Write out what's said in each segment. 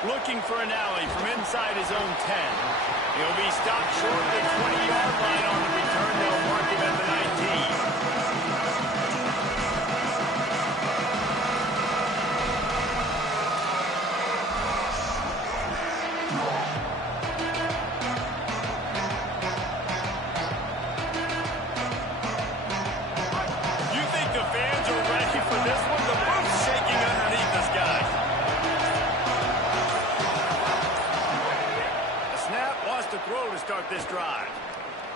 Looking for an alley from inside his own 10. He'll be stopped short of the 20-yard line on the return. They'll mark him at the 19. You think the fans are ready for this one? The roof's shaking underneath us, guys. To throw to start this drive.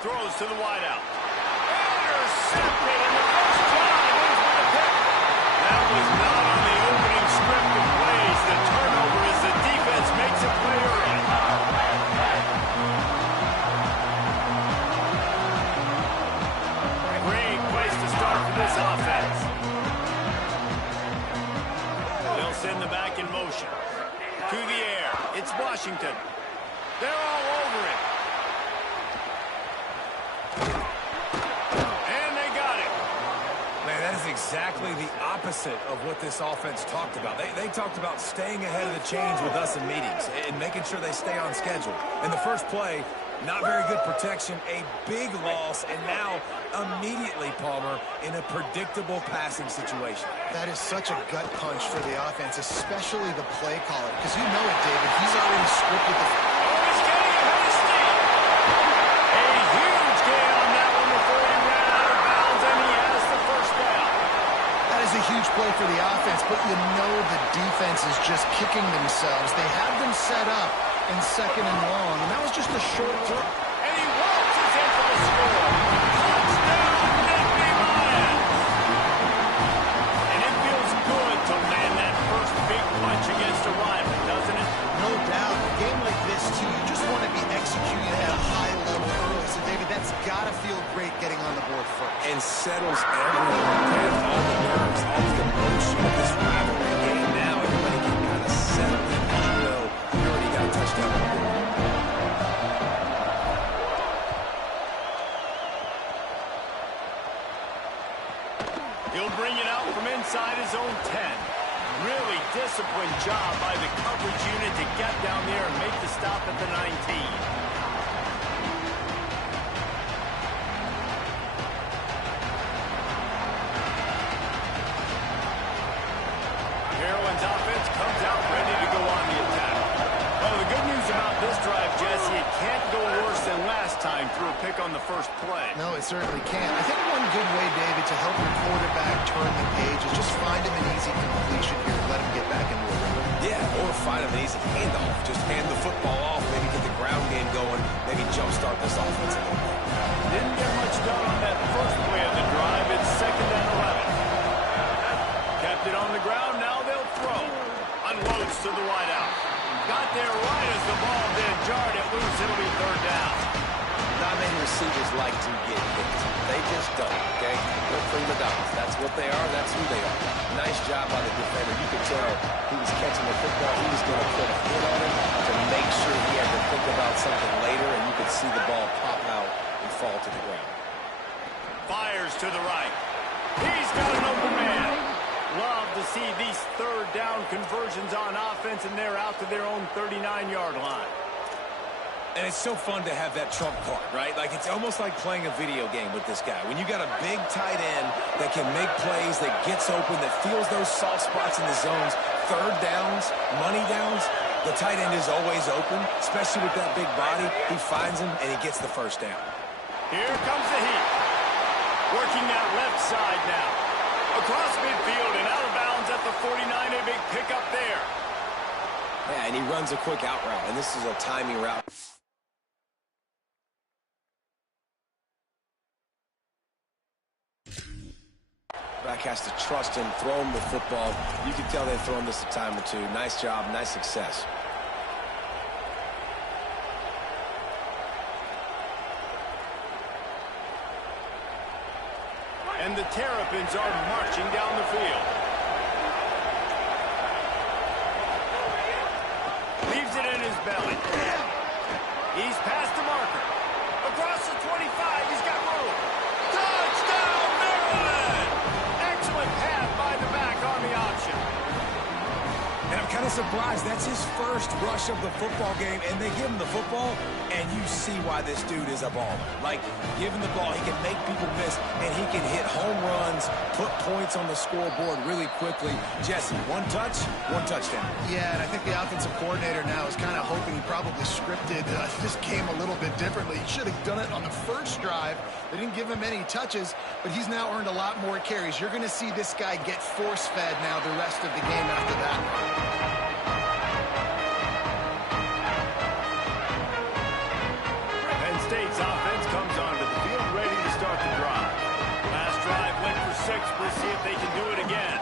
Throws to the wideout. Intercepted, and the first drive ends with a pick. That was not on the opening script of plays. The turnover as the defense makes a play early. Great place to start for this offense. They'll send the back in motion. To the air. It's Washington. They're all over it. And they got it. Man, that is exactly the opposite of what this offense talked about. They talked about staying ahead of the chains with us in meetings and making sure they stay on schedule. In the first play, not very good protection, a big loss, and now immediately, Palmer, in a predictable passing situation. That is such a gut punch for the offense, especially the play caller, because you know it, David. He's already scripted the... A huge play for the offense, but you know the defense is just kicking themselves. They have them set up in 2nd and long, and that was just a short throw. And he waltzes in for the score. Touchdown, Nicky Myers. And it feels good to land that first big punch against a rival, doesn't it? No doubt. A game like this, too, you just want to be executing at a high level early. So, David, that's got to feel great getting on the board first. And settles everyone and all the nerves, all the emotion of this rivalry game. Now everybody can kind of settle in. You know, you already got a touchdown on the board. He'll bring it out from inside his own 10. Really disciplined job by the coverage unit to get down there and make the stop at the 19. Offense comes out ready to go on the attack. Well, the good news about this drive, Jesse, it can't go worse than last time through a pick on the first play. No, it certainly can't. I think one good way, David, to help your quarterback turn the page is just find him an easy completion here and let him get back into a rhythm. Yeah, or find him an easy handoff. Just hand the football off, maybe get the ground game going, maybe jumpstart this offense a little bit. Didn't get much done on that first play of the drive. It's 2nd and 11. Kept it on the ground. Now they'll throw. Unloads to the wideout. Got there right as the ball did. Jarred it loose. It'll be 3rd down. Not many receivers like to get hit. They just don't, okay? They're prima donnas. That's what they are. That's who they are. Nice job by the defender. You could tell he was catching the football. He was going to put a hit on him to make sure he had to think about something later, and you could see the ball pop out and fall to the ground. Fires to the right. He's got an open man. Love to see these 3rd down conversions on offense, and they're out to their own 39-yard line. And it's so fun to have that trump card, right? Like, it's almost like playing a video game with this guy. When you got a big tight end that can make plays, that gets open, that feels those soft spots in the zones, 3rd downs, money downs, the tight end is always open, especially with that big body. He finds him, and he gets the 1st down. Here comes the heat. Working that left side now. Across midfield and out of bounds at the 49. A big pickup there. Yeah, and he runs a quick out route, and this is a timing route. Back has to trust him, throw him the football. You can tell they've thrown this a time or two. Nice job, nice success. And the Terrapins are marching down the field. Leaves it in his belly. He's past the marker. Across the 25, he's got room. Touchdown, Maryland! Excellent pass by the back on the option. And I'm kind of surprised. That's his first rush of the football game, and they give him the football, and you see why this dude is a baller. Like, give him the ball, he can make people miss, and he can hit home runs, put points on the scoreboard really quickly. Jesse, one touch, one touchdown. Yeah, and I think the offensive coordinator now is kind of hoping he probably scripted this game a little bit differently. He should have done it on the first drive. They didn't give him any touches, but he's now earned a lot more carries. You're going to see this guy get force-fed now the rest of the game after that. Penn State's offense comes onto the field ready to start the drive. Last drive went for 6. We'll see if they can do it again.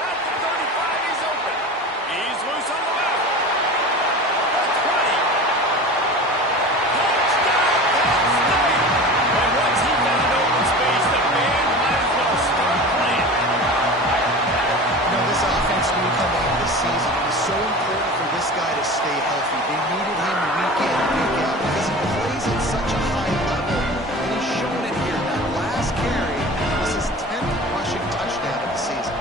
At the 35, he's open. He's loose on the left. The 20. Touchdown, Penn State. And once he found open space, the band might as well start playing. You know, this offense knew coming into the season it was so important for this guy to stay healthy. They needed him week in, week out, because he plays at such a high level, and he's shown it here. That last carry was his 10th rushing touchdown of the season.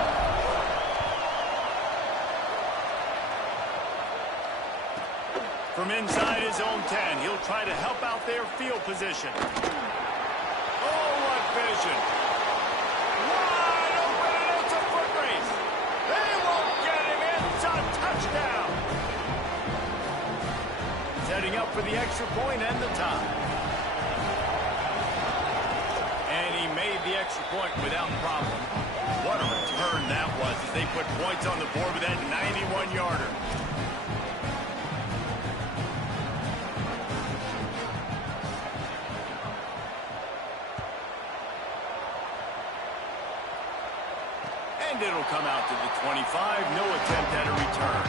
From inside his own 10, he'll try to help out their field position. Oh, what vision. Wide open, and it's a foot race. They won't get him. It's a touchdown. Setting up for the extra point and the tie. And he made the extra point without problem. What a return that was as they put points on the board with that 91-yarder. And it'll come out to the 25. No attempt at a return.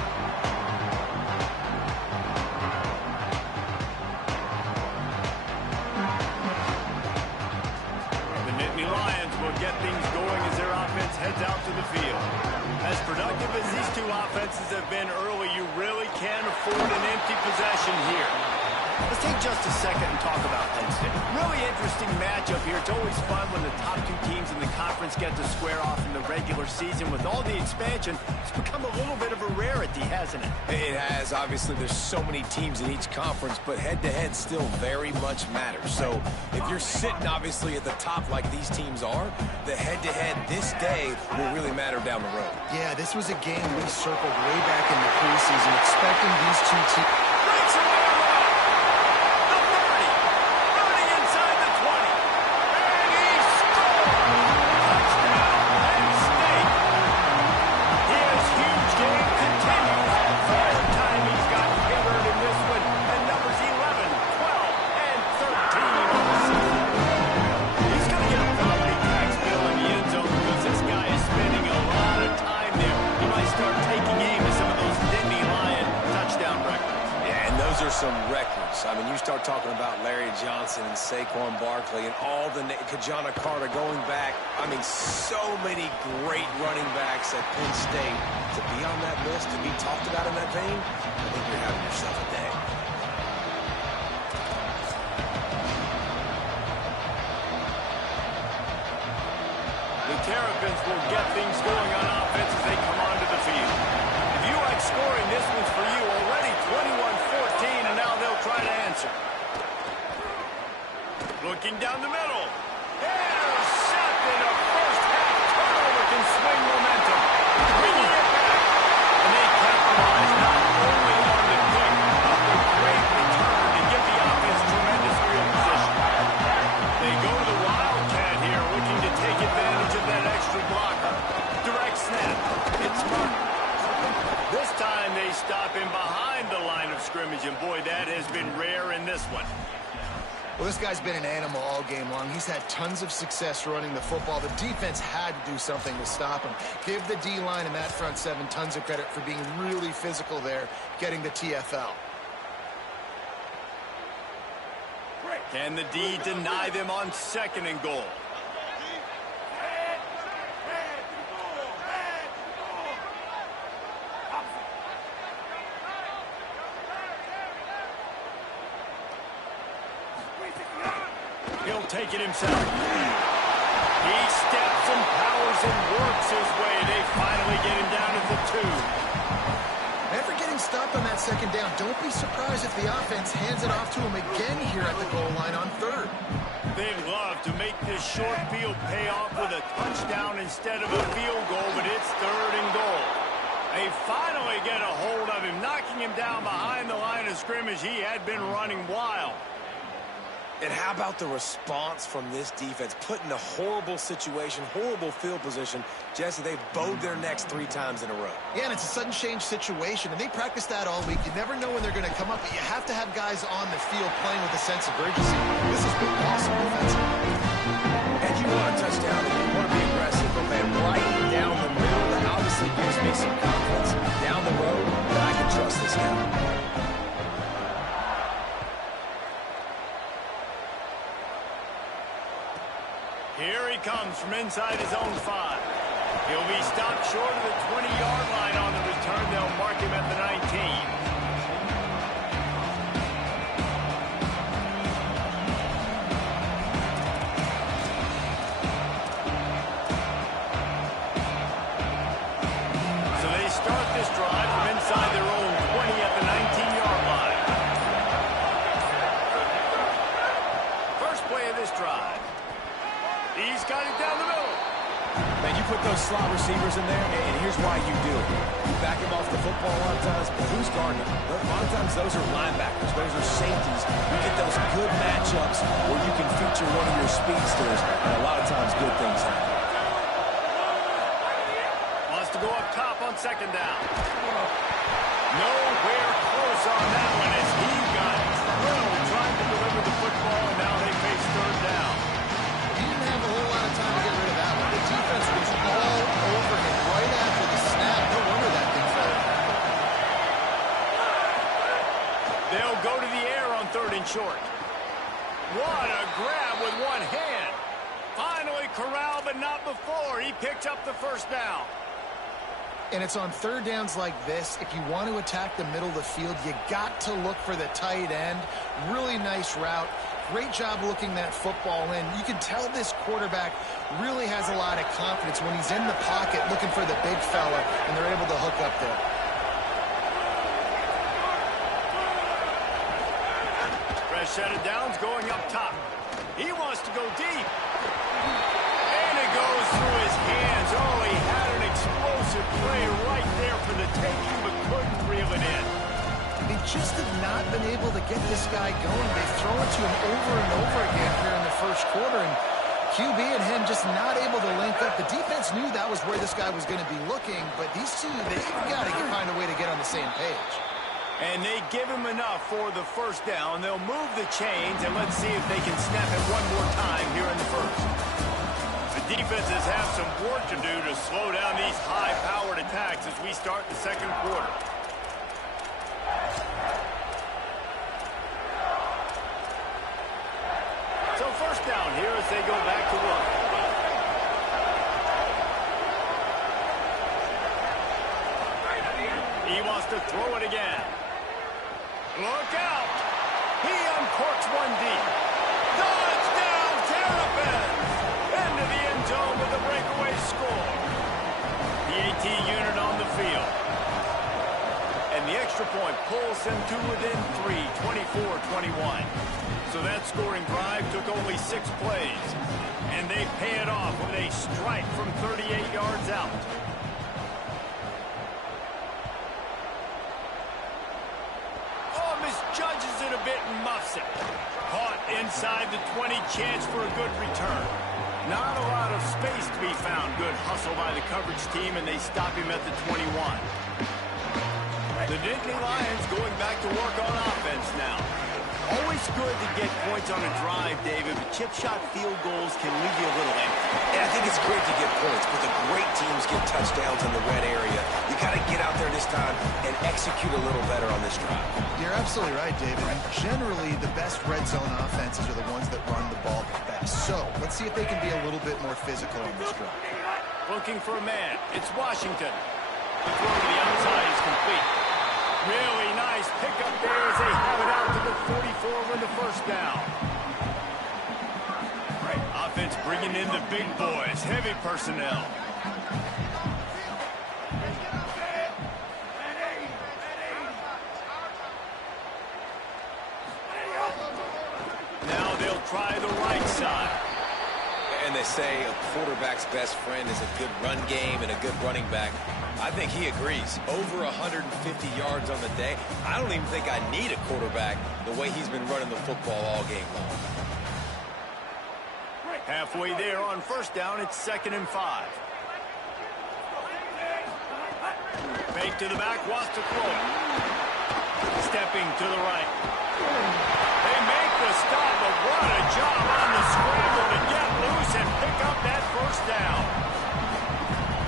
The Nittany Lions will get things going as their offense heads out to the field. As productive as these two offenses have been early, you really can't afford an empty possession here. Let's take just a second and talk about Penn State. Really interesting matchup here. It's always fun when the top two teams in the conference get to square off in the regular season. With all the expansion, it's become a little bit of a rarity, hasn't it? It has. Obviously, there's so many teams in each conference, but head-to-head still very much matters. So if you're sitting, obviously, at the top like these teams are, the head-to-head this day will really matter down the road. Yeah, this was a game we circled way back in the preseason, expecting these two teams. Breaks away on the left. The 30. Running inside the 20. And he scores. Touchdown, Penn State. His huge game continues. Third time he's gotten hammered in this one. And numbers 11, 12, and 13 on the season. He's going to get a property tax bill in the end zone because this guy is spending a lot of time there. He might start taking aim at some of those Nittany Lion touchdown records. Yeah, and those are some records. I mean, you start talking about Larry Johnson and Saquon Barkley and all the Kajana Carter going back. I mean, so many great running backs at Penn State. To be on that list, to be talked about in that vein, I think you're having yourself a day. The Terrapins will get things going on offense as they come onto the field. If you like scoring, this one's for you. Already 21-14, and now they'll try to answer. Looking down the middle. Intercepted. A first-half turnover can swing momentum. Bringing it back. And they capitalize not only on the pick, but the great return to give the offense tremendous field position. They go to the Wildcat here, looking to take advantage of that extra blocker. Direct snap. It's marked. This time they stop him behind the line of scrimmage, and boy, that has been rare in this one. Well, this guy's been an animal all game long. He's had tons of success running the football. The defense had to do something to stop him. Give the D-line and that front seven tons of credit for being really physical there, getting the TFL. Can the D deny them on 2nd and goal? He'll take it himself. He steps and powers and works his way. They finally get him down at the 2. After getting stopped on that second down, don't be surprised if the offense hands it off to him again here at the goal line on 3rd. They'd love to make this short field pay off with a touchdown instead of a field goal, but it's 3rd and goal. They finally get a hold of him, knocking him down behind the line of scrimmage. He had been running wild. And how about the response from this defense? Put in a horrible situation, horrible field position. Jesse, they've bowed their necks 3 times in a row. Yeah, and it's a sudden change situation, and they practice that all week. You never know when they're going to come up, but you have to have guys on the field playing with a sense of urgency. This has been awesome defensively. And you want a touchdown, and you want to be aggressive, but man, right down the middle, that obviously gives me some confidence down the road that I can trust this guy. Here he comes from inside his own 5. He'll be stopped short of the 20-yard line on the return. They'll mark him at the 19. So they start this drive from inside their own 20 at the 19-yard line. First play of this drive. He's got it down the middle. Man, you put those slot receivers in there, and here's why you do it. You back him off the football a lot of times, but who's guarding him? A lot of times those are linebackers. Those are safeties. You get those good matchups where you can feature one of your speedsters, and a lot of times good things happen. Wants to go up top on 2nd down. Nowhere close on that one as he got drilled trying to deliver the football, and now they face 3rd down. He didn't have a whole lot of time to get rid of that one. The defense was all over him right after the snap. No wonder that thing fell. They'll go to the air on 3rd and short. What a grab with one hand. Finally corralled, but not before. He picked up the 1st down. And it's on 3rd downs like this. If you want to attack the middle of the field, you got to look for the tight end. Really nice route. Great job looking that football in. You can tell this quarterback really has a lot of confidence when he's in the pocket looking for the big fella, and they're able to hook up there. Fresh set of downs going up top. He wants to go deep. And it goes through his hands. Oh, he had an explosive play right there for the taking, but couldn't reel it in. They just have not been able to get this guy going. They've thrown it to him over and over again here in the 1st quarter, and QB and him just not able to link up. The defense knew that was where this guy was going to be looking, but these two, they've got to find a way to get on the same page. And they give him enough for the 1st down. They'll move the chains, and let's see if they can snap it one more time here in the 1st. The defenses have some work to do to slow down these high-powered attacks as we start the 2nd quarter. So 1st down here as they go back to work. He wants to throw it again. Look out! He uncorks one deep. Touchdown, Terrapins! Into the end zone with a breakaway score. The AT unit on the field. And the extra point pulls them to within 3, 24-21. So that scoring drive took only 6 plays. And they pay it off with a strike from 38 yards out. Oh, misjudges it a bit and muffs it. Caught inside the 20, chance for a good return. Not a lot of space to be found. Good hustle by the coverage team, and they stop him at the 21. The Nittany Lions going back to work on offense now. Always good to get points on a drive, David, but chip shot field goals can leave you a little empty. And I think it's great to get points, but the great teams get touchdowns in the red area. You got to get out there this time and execute a little better on this drive. You're absolutely right, David. Generally, the best red zone offenses are the ones that run the ball the best. So let's see if they can be a little bit more physical on this drive. Looking for a man. It's Washington. The throw to the outside is complete. Really nice pickup there as they have it out to the 44 with the 1st down. Offense Bringing in the big boys, heavy personnel. Now they'll try the right side. And they say a quarterback's best friend is a good run game and a good running back. I think he agrees. Over 150 yards on the day. I don't even think I need a quarterback the way he's been running the football all game long. Halfway there on first down, it's 2nd and 5. Fake to the back, wants to throw it. Stepping to the right. They make the stop, but what a job on the scramble to get loose and pick up that first down.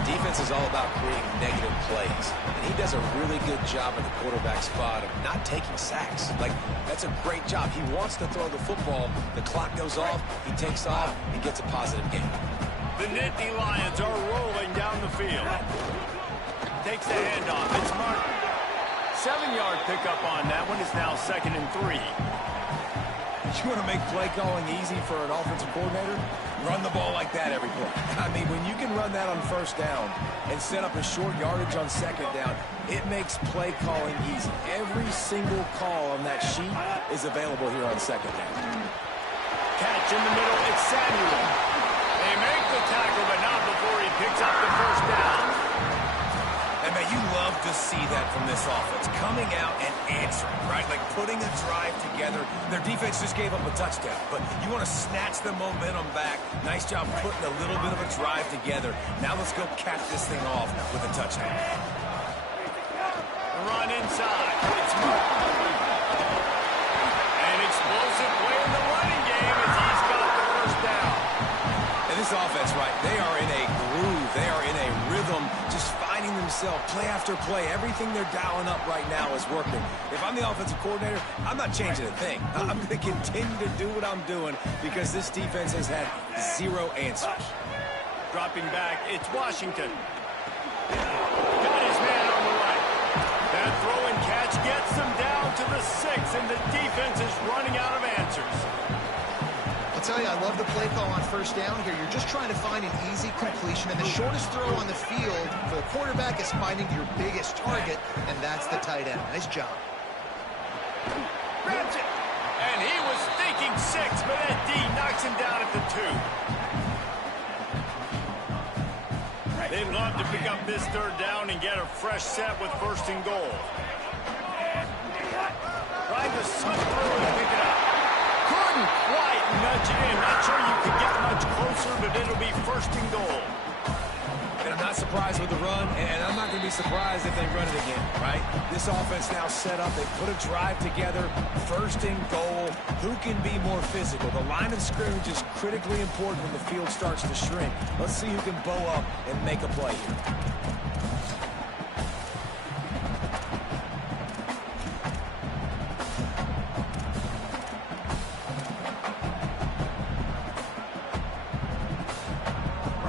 Defense is all about creating negative plays, and he does a really good job in the quarterback spot of not taking sacks. Like, that's a great job. He wants to throw the football. The clock goes off. He takes off. He gets a positive gain. The Nittany Lions are rolling down the field. Takes the handoff. It's Martin. 7-yard pickup on that one. Is now 2nd and 3. You want to make play calling easy for an offensive coordinator? Run the ball like that every play. I mean, when you can run that on first down and set up a short yardage on second down, it makes play calling easy. Every single call on that sheet is available here on second down. Catch in the middle, it's Samuel. They make the tackle, but not before he picks up the first down. And man, you love to see that from this offense. Coming out and answering, right? Like putting a drive together. Their defense just gave up a touchdown, but you want to snatch the momentum back. Nice job putting a little bit of a drive together. Now let's go cap this thing off with a touchdown. Run inside. It's Martin. An explosive play in the running game as he's got the first down. And this offense, right, they are in a groove. They are in a rhythm, just finding themselves play after play. Everything they're dialing up right now is working. If I'm the offensive coordinator, I'm not changing a thing. I'm going to continue to do what I'm doing because this defense has had zero answers. Dropping back, it's Washington. Got his man on the right. That throw and catch gets them down to the 6, and the defense is running out of answers. I'll tell you, I love the play call on first down here. You're just trying to find an easy completion, and the shortest throw on the field for the quarterback is finding your biggest target, and that's the tight end. Nice job. Grabs it. And he was thinking 6, but that D knocks him down at the 2. They'd love to pick up this third down and get a fresh set with 1st and goal. Trying to slip through and pick it up. Couldn't quite nudge it in. Not sure you could get much closer, but it'll be 1st and goal. And I'm not surprised with the run, and I'm not going to be surprised if they run it again, right? This offense now set up. They put a drive together, 1st and goal. Who can be more physical? The line of scrimmage is critically important when the field starts to shrink. Let's see who can bow up and make a play here.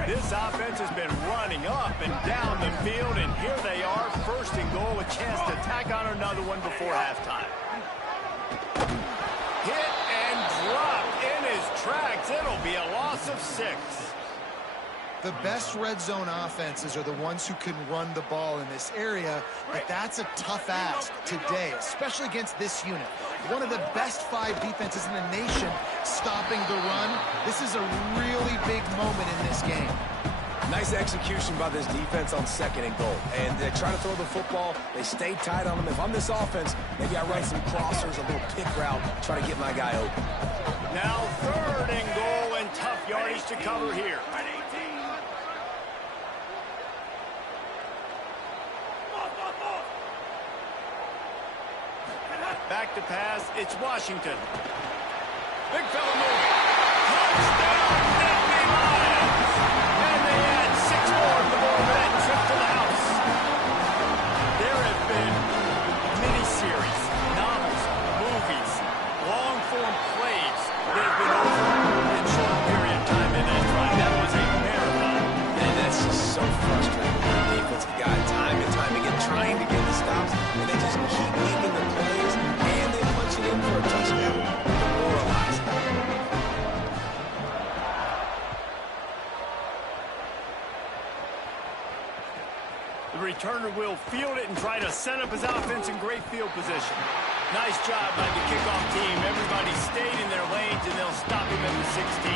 This offense has been running up and down the field, and here they are, 1st and goal, a chance to tack on another one before halftime. Hit and dropped in his tracks. It'll be a loss of 6. The best red zone offenses are the ones who can run the ball in this area, but that's a tough ask today, especially against this unit. One of the best 5 defenses in the nation stopping the run. This is a really big moment in this game. Nice execution by this defense on 2nd and goal. And they try to throw the football. They stay tight on them. If I'm this offense, maybe I run some crossers, a little pick route, try to get my guy open. Now 3rd and goal, and tough yardage to cover here. Back to pass, it's Washington. Big fella moving. Touchdown, Nittany Lions! And they add 6 more to the board for that trip to the house. There have been miniseries, novels, movies, long-form plays that have been over in a short period of time in that drive. That was a marathon. And that's just so frustrating for the defensive guy. Time and time again trying to get the stops, and they just keep making the plays, and they punch it in for a touchdown. Demoralizing. returner will field it and try to set up his offense in great field position. Nice job by the kickoff team. Everybody stayed in their lanes, and they'll stop him at the 16.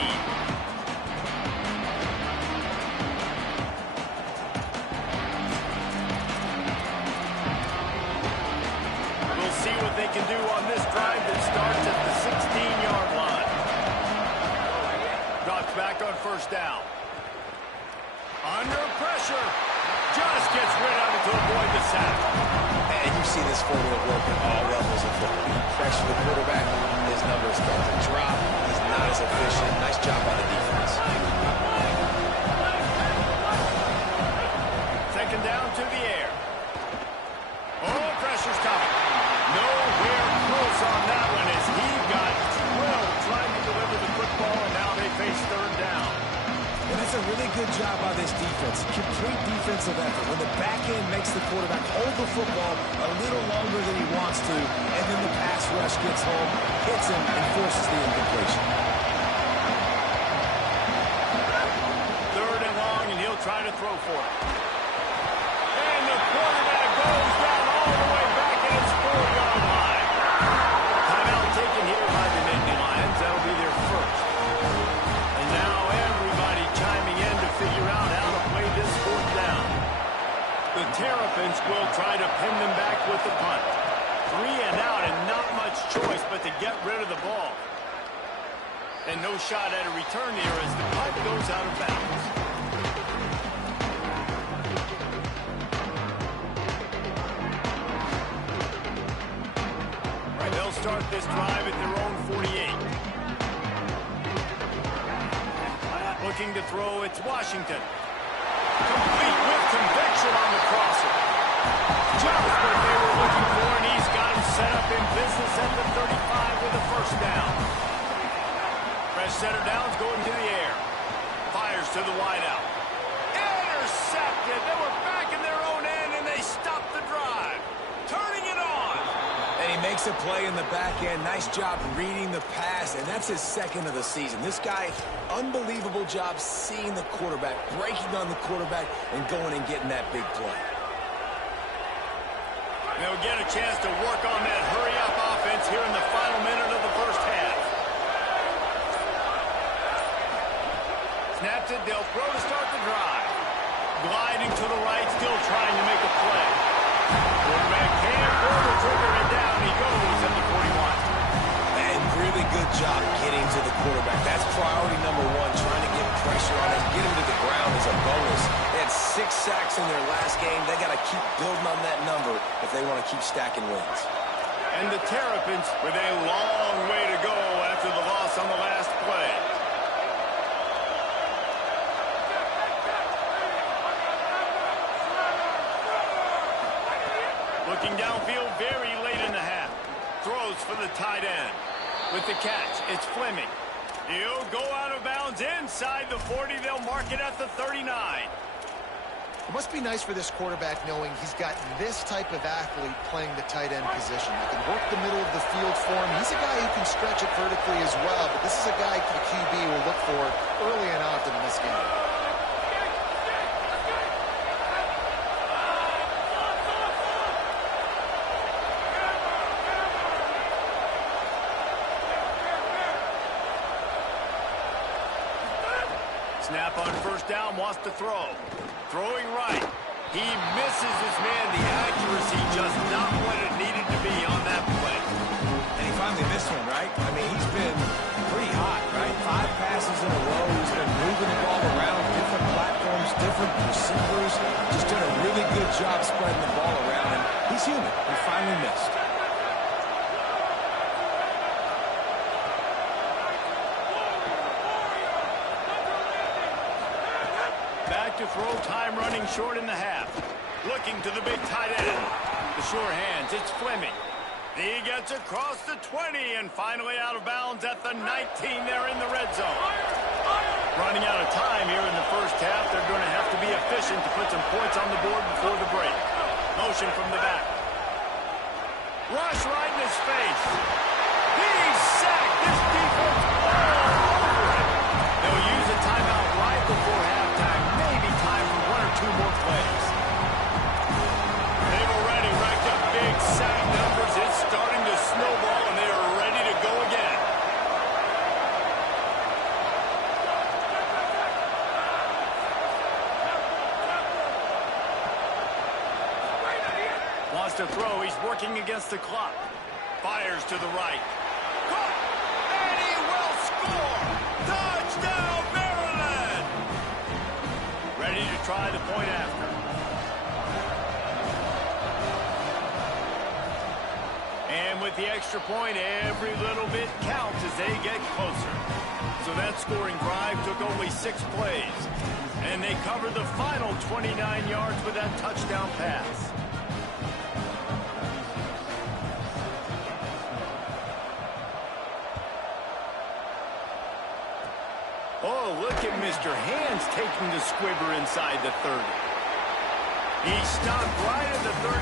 See what they can do on this drive that starts at the 16-yard line. Drops back on first down. Under pressure. Just gets rid of it to avoid the sack. And you see this formula work at all levels of football. You pressure the quarterback, his numbers start to drop. He's not as efficient. Nice job by the defense. Second down to the air. Oh, pressure's coming. Nowhere close on that one as he got drilled trying to deliver the football, and now they face third down. And that's a really good job by this defense. Complete defensive effort. When the back end makes the quarterback hold the football a little longer than he wants to, and then the pass rush gets home, hits him, and forces the incompletion. Third and long, and he'll try to throw for it. And the quarterback goes down all the way back at his 4-yard line. Timeout taken here by the Nittany Lions. That'll be their first. And now everybody chiming in to figure out how to play this fourth down. The Terrapins will try to pin them back with the punt. 3 and out and not much choice but to get rid of the ball. And no shot at a return here as the punt goes out of bounds. They'll start this drive at their own 48. Looking to throw, it's Washington. Complete with conviction on the crosser. Just what they were looking for, and he's got him set up in business at the 35 with a first down. Fresh center downs going to the air. Fires to the wideout. Intercepted. They were back in their own end, and they stopped the drive. Turning it on. And he makes a play in the back end. Nice job reading the pass, and that's his second of the season. This guy, unbelievable job seeing the quarterback, breaking on the quarterback, and going and getting that big play. They'll get a chance to work on that hurry-up offense here in the final minute of the first half. Snaps it, they'll throw to start the drive. Gliding to the right, still trying to make a play. Quarterback can't pull the trigger, and down he goes at the 41. And really good job getting to the quarterback. That's priority number one, trying to get pressure on him. Get him to the ground is a bonus. They had 6 sacks in their last game. They got to keep building on that number if they want to keep stacking wins. And the Terrapins with a long way to go after the loss on the last play. Looking downfield very late in the half. Throws for the tight end. With the catch, it's Fleming. He'll go out of bounds inside the 40. They'll mark it at the 39. It must be nice for this quarterback knowing he's got this type of athlete playing the tight end position. He can work the middle of the field for him. He's a guy who can stretch it vertically as well, but this is a guy the QB will look for early and often in this game. Snap on first down, wants to throw. Throwing right. He misses his man. The accuracy just not what it needed to be on that play. And he finally missed one, right? I mean, he's been pretty hot, right? 5 passes in a row. He's been moving the ball around, different platforms, different receivers. Just done a really good job spreading the ball around, and he's human. He finally missed. Back to throw, time running short in the half. Looking to the big tight end. The sure hands, it's Fleming. He gets across the 20 and finally out of bounds at the 19 there in the red zone. Running out of time here in the first half. They're going to have to be efficient to put some points on the board before the break. Motion from the back. Rush right in his face. He's sacked. This defense all over it. They'll use a timeout right before halftime. Maybe time for 1 or 2 more plays. He's working against the clock. Fires to the right. Caught! And he will score! Touchdown, Maryland! Ready to try the point after. And with the extra point, every little bit counts as they get closer. So that scoring drive took only 6 plays. And they covered the final 29 yards with that touchdown pass. Oh, look at Mr. Hands taking the squibber inside the 30. He stopped right at the 35,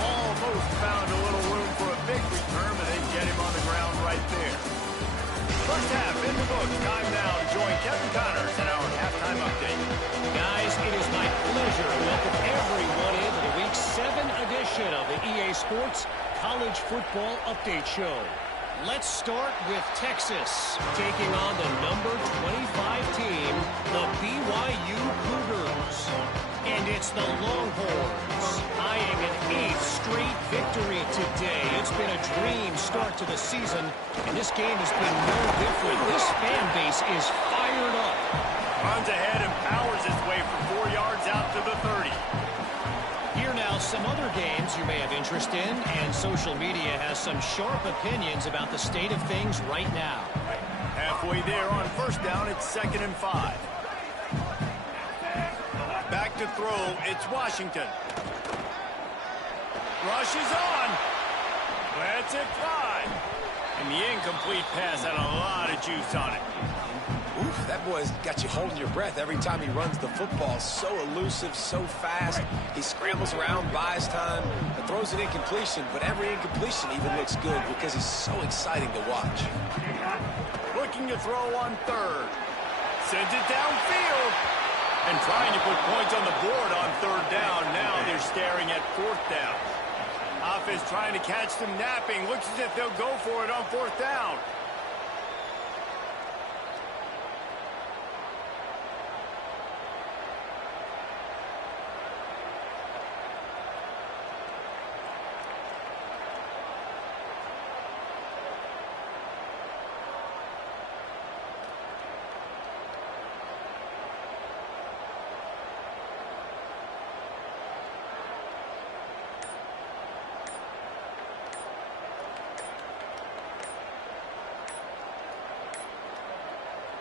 almost found a little room for a big return, but they get him on the ground right there. First half in the books. Time now to join Kevin Connors in our halftime update. Guys, it is my pleasure to welcome everyone into the Week 7 edition of the EA Sports College Football Update Show. Let's start with Texas, taking on the number 25 team, the BYU Cougars. And it's the Longhorns, eyeing an 8th straight victory today. It's been a dream start to the season, and this game has been no different. This fan base is fired up. Runs ahead and powers his way for 4 yards out to the 30. Here now, some other games you may have interest in, and social media has some sharp opinions about the state of things right now. Halfway there on first down, it's 2nd and 5. Back to throw, it's Washington. Rush is on. Lets it fly. And the incomplete pass had a lot of juice on it. Oof, that boy's got you holding your breath every time he runs the football. So elusive, so fast. He scrambles around, buys time, and throws an incompletion. But every incompletion even looks good because he's so exciting to watch. Looking to throw on 3rd. Sends it downfield. And trying to put points on the board on 3rd down. Now they're staring at 4th down. Offense trying to catch them napping. Looks as if they'll go for it on 4th down.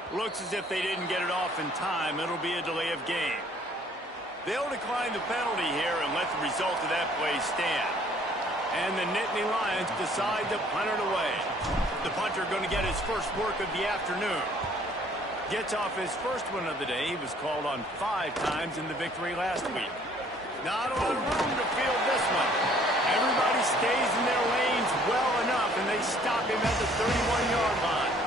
Looks as if they didn't get it off in time. It'll be a delay of game. They'll decline the penalty here and let the result of that play stand. And the Nittany Lions decide to punt it away. The punter going to get his first work of the afternoon. Gets off his first one of the day. He was called on 5 times in the victory last week. Not a lot of room to field this one. Everybody stays in their lanes well enough, and they stop him at the 31-yard line.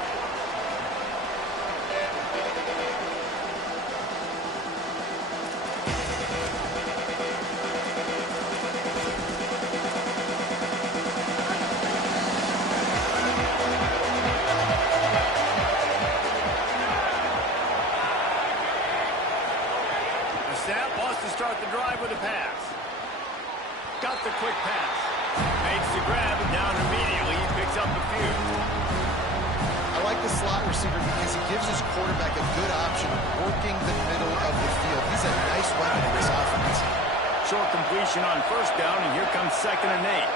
Start the drive with a pass. Got the quick pass. Makes the grab and down immediately. He picks up a few. I like the slot receiver because he gives his quarterback a good option of working the middle of the field. He's a nice weapon in this offense. Short completion on first down, and here comes 2nd and 8.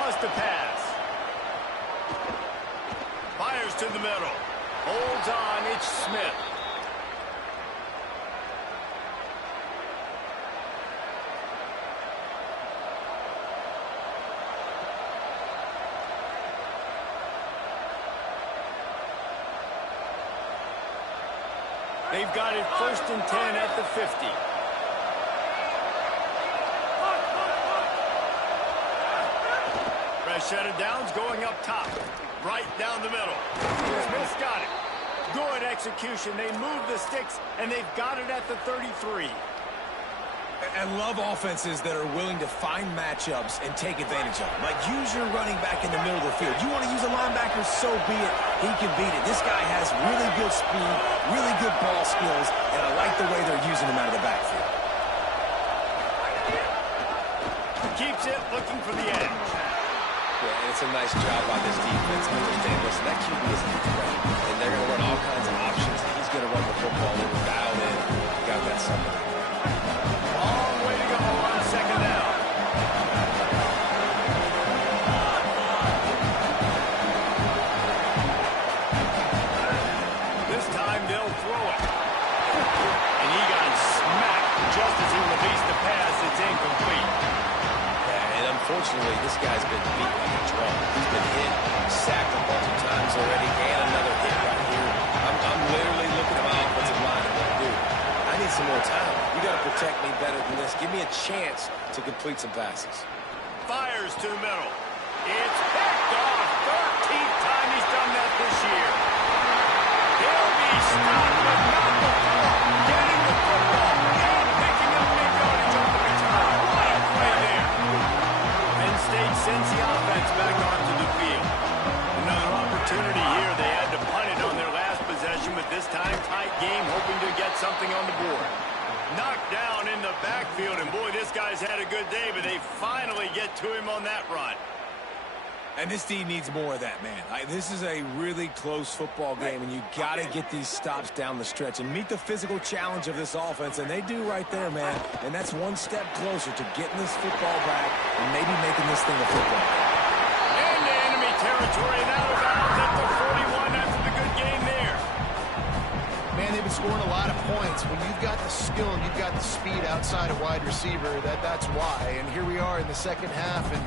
Lost the pass. Fires to the middle. Holds on. It's Smith. They've got it 1st and 10 at the 50. Fresh set of downs going up top. Right down the middle. Smith's got it. Good execution. They move the sticks, and they've got it at the 33. And love offenses that are willing to find matchups and take advantage of them. Like, use your running back in the middle of the field. You want to use a linebacker, so be it. He can beat it. This guy has really good speed, really good ball skills, and I like the way they're using him out of the backfield. keeps it, looking for the edge. Yeah, and it's a nice job by this defense. Understand, listen, that QB is a threat, and they're going to run all kinds of options. He's going to run the football. They were dialed in. Got that something. Long way to go on second down. This time they'll throw it. And he got smacked just as he released the pass. It's incomplete. And unfortunately, this guy's been beat like a drum. He's been hit, sacked a bunch of times already, and another hit right here. I'm literally looking at my offensive line and going, dude, I need some more time. You got to protect me better than this. Give me a chance to complete some passes. Fires to the middle. It's picked off. 13th time he's done that this year. He'll be stopped, but not before getting the football and picking up big yardage on the return. What a play there. Penn State sends the offense back onto the field. Another opportunity here. They had to punt it on their last possession, but this time tight game, hoping to get something on the board. Knocked down in the backfield, and boy, this guy's had a good day, but they finally get to him on that run. And this D needs more of that, man. This is a really close football game, and you got to get these stops down the stretch and meet the physical challenge of this offense, and they do right there, man. And that's one step closer to getting this football back and maybe making this thing a football game. Into enemy territory, and out of bounds at the 41 after the good game there. Man, they've been scoring a lot of points. When you've got the skill and you've got the speed outside a wide receiver, that's why. And here we are in the second half, and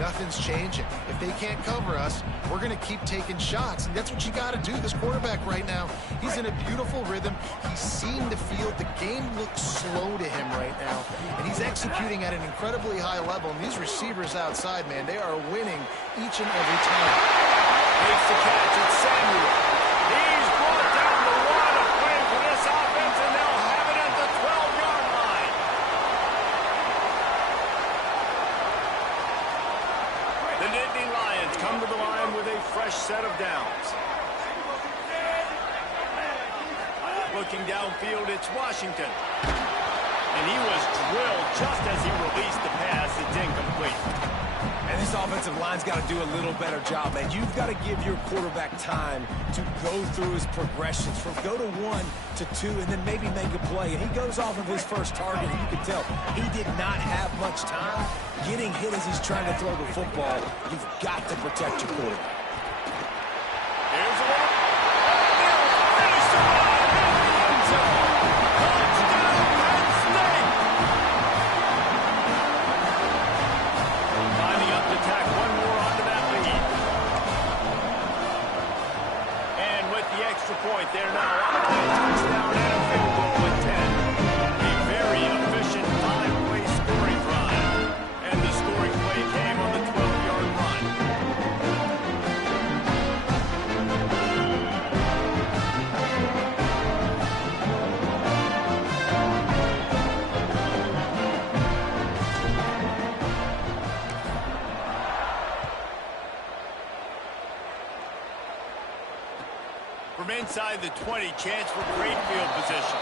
nothing's changing. If they can't cover us, we're going to keep taking shots. And that's what you got to do. This quarterback right now, he's in a beautiful rhythm. He's seeing the field. The game looks slow to him right now. And he's executing at an incredibly high level. And these receivers outside, man, they are winning each and every time. Makes the catch. It's Samuel. He's brought down the one of play for this offense, and they'll have it at the 12-yard line. The Nittany Lions come to the line with a fresh set of downs. Looking downfield, it's Washington. And he was drilled just as he released the pass. It's incomplete. And this offensive line's got to do a little better job, man. You've got to give your quarterback time to go through his progressions from go to 1 to 2 and then maybe make a play. And he goes off of his first target, and you can tell he did not have much time getting hit as he's trying to throw the football. You've got to protect your quarterback. Here's a look. Finish the line in the end zone. Touchdown, Penn State. Lining up to tack one more onto that lead. And with the extra point, they're now up by a touchdown and a field goal at 10. A very efficient 5-play scoring drive. And the scoring play came on the 12-yard run. From inside the 20, chance for great field position.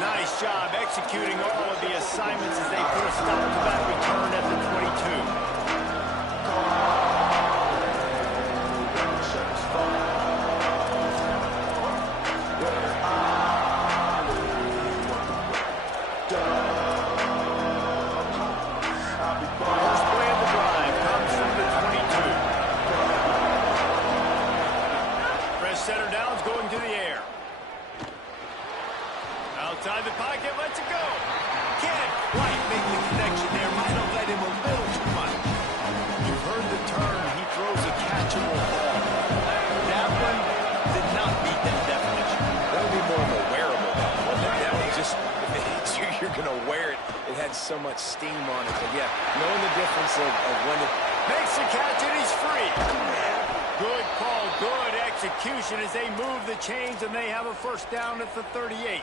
Nice job executing all of the assignments as they put a stop to that return at the 22. First play of the drive comes from the 22. Fresh center downs going to the air. Outside the pocket, lets it go. Can't quite make the connection there. Might have led him a little too much. You heard the term. He throws a catchable ball. That one did not meet that definition. That would be more of a wearable ball. That one just, you're going to wear it. It had so much steam on it. But yeah, knowing the difference of when it Makes the catch and he's free. Good call, good execution as they move the chains and they have a first down at the 38.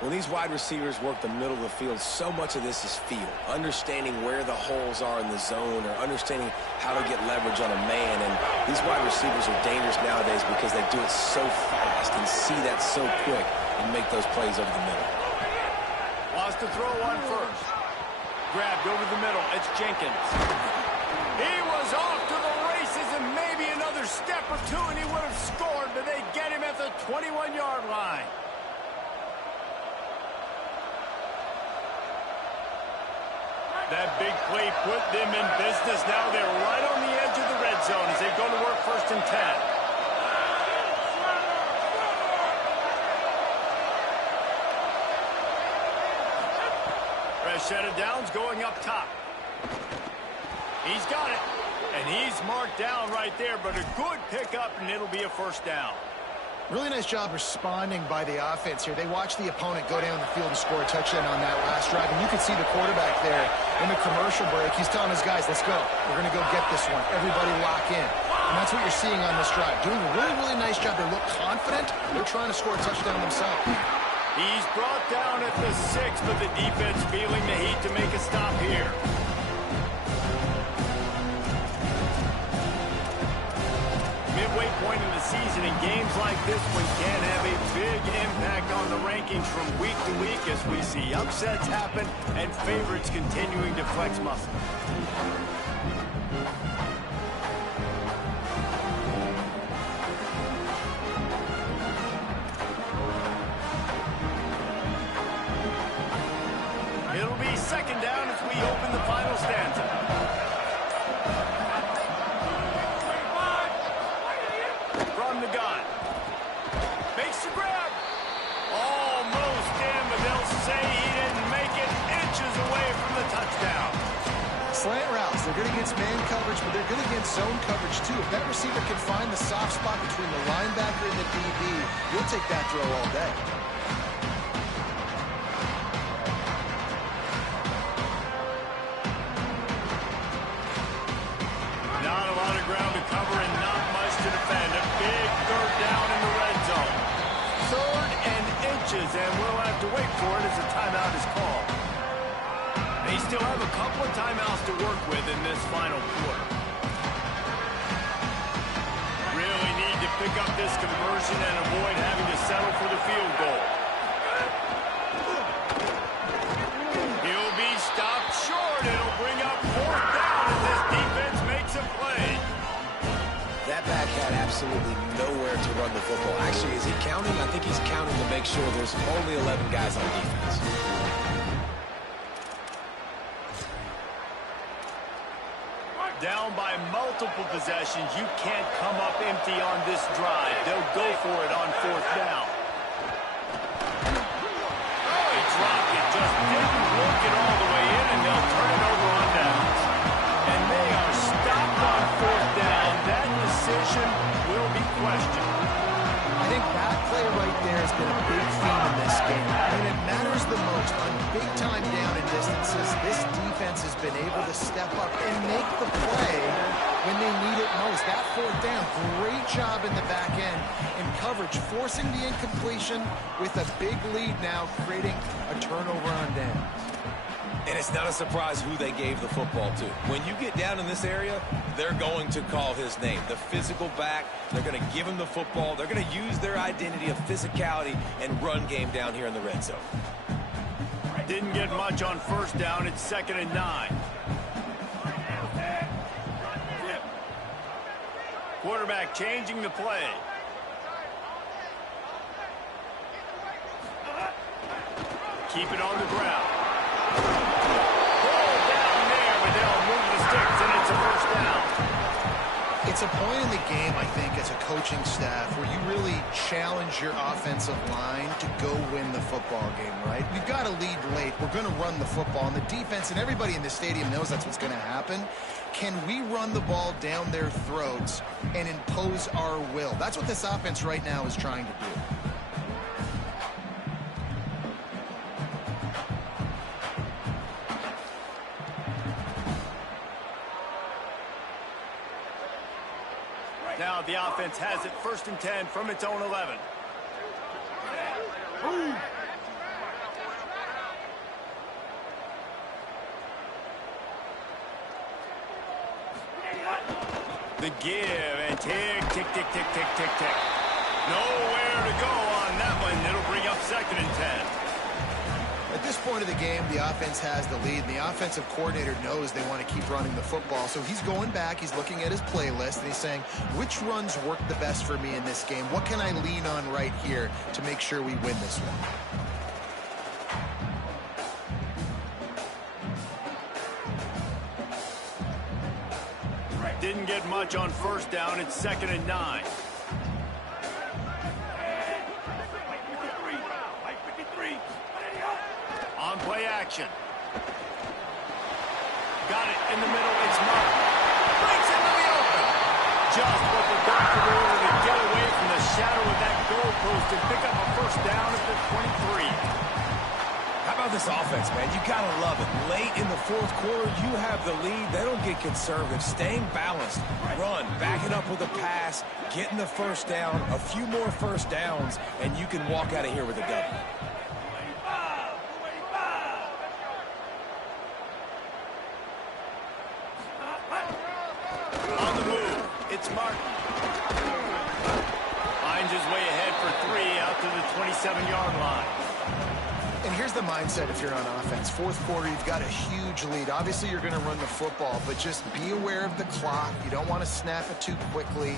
When these wide receivers work the middle of the field, so much of this is feel. Understanding where the holes are in the zone or understanding how to get leverage on a man. And these wide receivers are dangerous nowadays because they do it so fast and see that so quick and make those plays over the middle. Wants to throw one first. grabbed over the middle. It's Jenkins. He was off to the races and maybe another step or two and he would have scored, but they get him at the 21-yard line. That big play put them in business. Now they're right on the edge of the red zone as they go to work 1st and 10. Set of downs going up top. He's got it. And he's marked down right there, but a good pickup, and it'll be a 1st down. Really nice job responding by the offense here. They watched the opponent go down the field and score a touchdown on that last drive. And you could see the quarterback there in the commercial break. He's telling his guys, let's go. We're going to go get this one. Everybody lock in. And that's what you're seeing on this drive. Doing a really, really nice job. They look confident. They're trying to score a touchdown themselves. He's brought down at the 6, but the defense feeling the heat to make a stop here. Midway point in the season, and games like this one can have a big impact on the rankings from week to week as we see upsets happen and favorites continuing to flex muscle. It'll be 2nd down as we open the final stanza. From the gun. Makes the grab. Almost in, but they'll say he didn't make it, inches away from the touchdown. Slant routes. They're good against man coverage, but they're good against zone coverage too. If that receiver can find the soft spot between the linebacker and the DB, you'll take that throw all day. Not a lot of ground to cover and not much to defend. A big 3rd down in the red zone. 3rd and inches, and we'll have to wait for it as a timeout is called. They still have a couple of timeouts to work with in this final quarter. Really need to pick up this conversion and avoid having to settle for the field goal. He'll be stopped short. It'll bring up 4th down as this defense makes a play. That back had absolutely nowhere to run the football. Actually, is he counting? I think he's counting to make sure there's only 11 guys on defense. Down by multiple possessions. You can't come up empty on this drive. They'll go for it on 4th down. Oh, he dropped it. Just didn't work it all the way in, and they'll turn it over on downs. And they are stopped on 4th down. That decision will be questioned. I think that play right there has been a big theme in this game. When it matters the most on big-time down and distances, this defense has been able to step up and make the play when they need it most. That 4th down, great job in the back end in coverage, forcing the incompletion with a big lead now, creating a turnover on downs. And it's not a surprise who they gave the football to. When you get down in this area, they're going to call his name. The physical back, they're going to give him the football. They're going to use their identity of physicality and run game down here in the red zone. Didn't get much on 1st down. It's 2nd and 9. Quarterback changing the play. Keep it on the ground. Ball down there, but they'll move the sticks, and it's a 1st down. It's a point in the game, I think, as a coaching staff where you really challenge your offensive line to go win the football game, right? We've got to lead late. We're going to run the football. And the defense and everybody in the stadium knows that's what's going to happen. Can we run the ball down their throats and impose our will? That's what this offense right now is trying to do. Now the offense has it 1st and 10 from its own 11. The give and tick, tick, tick, tick, tick, tick, tick. Nowhere to go on that one. It'll bring up 2nd and 10. A At this point of the game, the offense has the lead, and the offensive coordinator knows they want to keep running the football. So he's going back, he's looking at his playlist, and he's saying, which runs work the best for me in this game? What can I lean on right here to make sure we win this one? Didn't get much on first down. It's 2nd and 9. On play action. Got it in the middle. It's Martin. Breaks into the open. Just what the doctor ordered to get away from the shadow of that goalpost and pick up a first down at the 23. How about this offense, man? You got to love it. Late in the fourth quarter, you have the lead. They don't get conservative. Staying balanced. Run, back it up with a pass, getting the first down, a few more first downs, and you can walk out of here with a W. On the move, it's Martin. Finds his way ahead for 3 out to the 27-yard line. And here's the mindset if you're on offense. Fourth quarter, you've got a huge lead. Obviously, you're going to run the football, but just be aware of the clock. You don't want to snap it too quickly.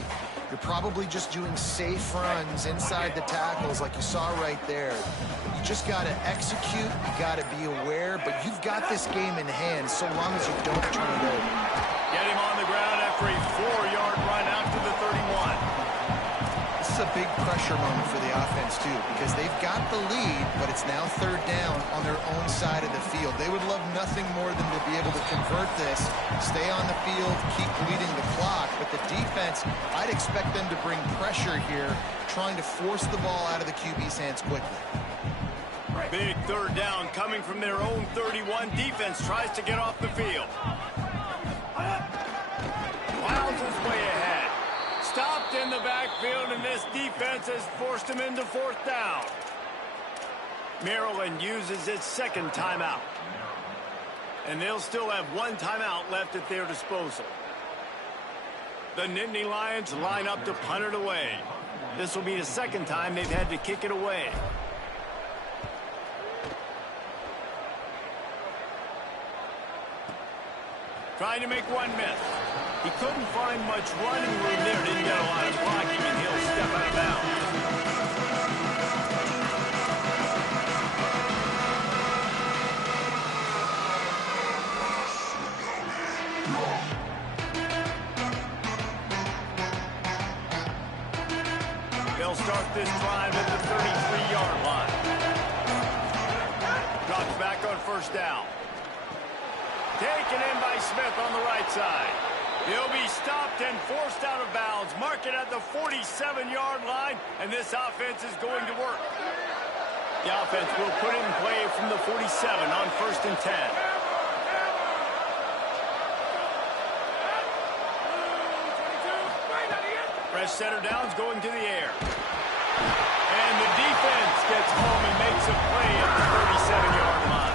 You're probably just doing safe runs inside the tackles like you saw right there. You just got to execute. You got to be aware, but you've got this game in hand so long as you don't turn it over. Get him on the ground after a 4-yard run out to the 31. This is a big pressure moment for the offense, too, because they've got the lead, but it's now 3rd down on their own side of the field. They would love nothing more than to be able to convert this, stay on the field, keep bleeding the clock. But the defense, I'd expect them to bring pressure here, trying to force the ball out of the QB's hands quickly. Big 3rd down coming from their own 31. Defense tries to get off the field. Miles is way ahead. Stopped in the backfield, and this defense has forced him into 4th down. Maryland uses its 2nd timeout. And they'll still have 1 timeout left at their disposal. The Nittany Lions line up to punt it away. This will be the 2nd time they've had to kick it away. Trying to make one miss. He couldn't find much running room there. Didn't get a lot of blocking, and he'll step out of bounds. They'll start this drive at the 33-yard line. Drops back on 1st down. Taken in by Smith on the right side. He'll be stopped and forced out of bounds. Mark it at the 47-yard line, and this offense is going to work. The offense will put it in play from the 47 on 1st and 10. Fresh center downs going to the air. And the defense gets home and makes a play at the 37-yard line.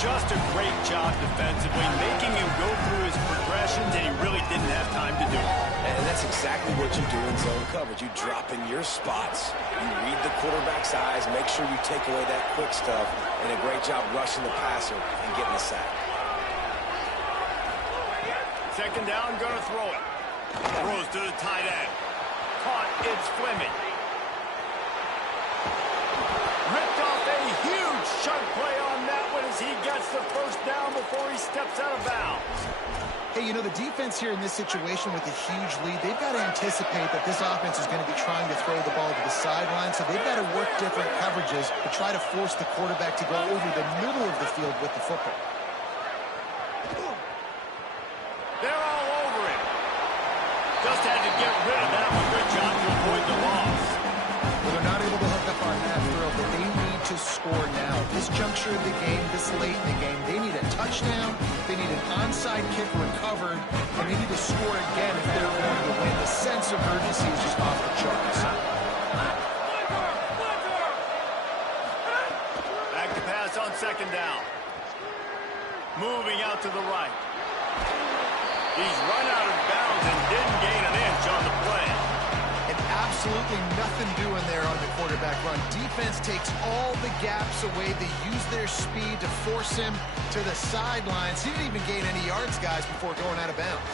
Just a great job defensively, making him go through his progressions, and he really didn't have time to do it. And that's exactly what you do in zone coverage. You drop in your spots, you read the quarterback's eyes, make sure you take away that quick stuff, and a great job rushing the passer and getting the sack. 2nd down, gonna throw it. Throws to the tight end. Caught, it's Fleming. Ripped off a huge chunk play on that one as he gets the 1st down before he steps out of bounds. Hey, you know, the defense here in this situation with a huge lead, they've got to anticipate that this offense is going to be trying to throw the ball to the sideline, so they've got to work different coverages to try to force the quarterback to go over the middle of the field with the football. They're all over him. Just had to get rid of that one. Good job to avoid the loss. Well, they're not able to hook up on that throw, but they need to score now. This juncture of the game, this late in the game, they need a touchdown, they need an onside kick recovered, and they need to score again if they're going to win. The sense of urgency is just off the charts. Back to pass on 2nd down. Moving out to the right. He's run out of bounds and didn't gain an inch on the play. An absolutely nothing doing there on the quarterback run. Defense takes all the gaps away. They use their speed to force him to the sidelines. He didn't even gain any yards, guys, before going out of bounds.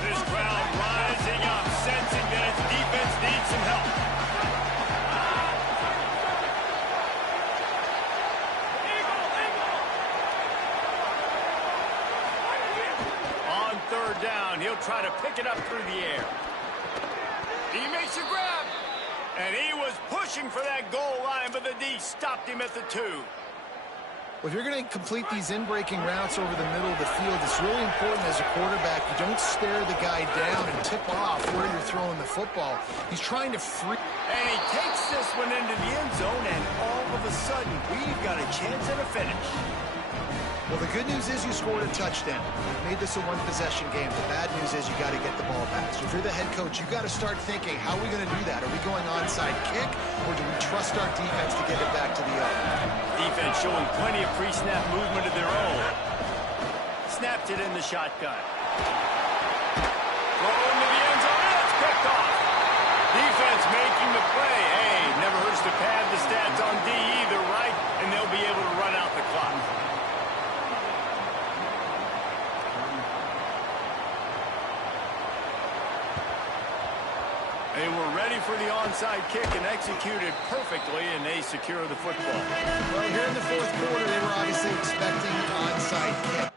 This crowd rising up, sensing that its defense needs some help. On third down, he'll try to pick it up through the air. He makes a grab. And he was pushing for that goal line, but the D stopped him at the 2. Well, if you're going to complete these in-breaking routes over the middle of the field, it's really important as a quarterback you don't stare the guy down and tip off where you're throwing the football. He's trying to free. And he takes this one into the end zone, and all of a sudden, we've got a chance at a finish. Well, the good news is you scored a touchdown. You've made this a one-possession game. The bad news is you got to get the ball back. So if you're the head coach, you've got to start thinking, how are we going to do that? Are we going onside kick, or do we trust our defense to get it back to the other? Defense showing plenty of pre-snap movement of their own. Snapped it in the shotgun. Throw into the end zone, and it's picked off. Defense making the play. Hey, never hurts to pad the stats on D either, right? And they'll be able to run out the clock. They were ready for the onside kick and executed perfectly, and they secure the football. Well, here in the fourth quarter, they were obviously expecting an onside kick.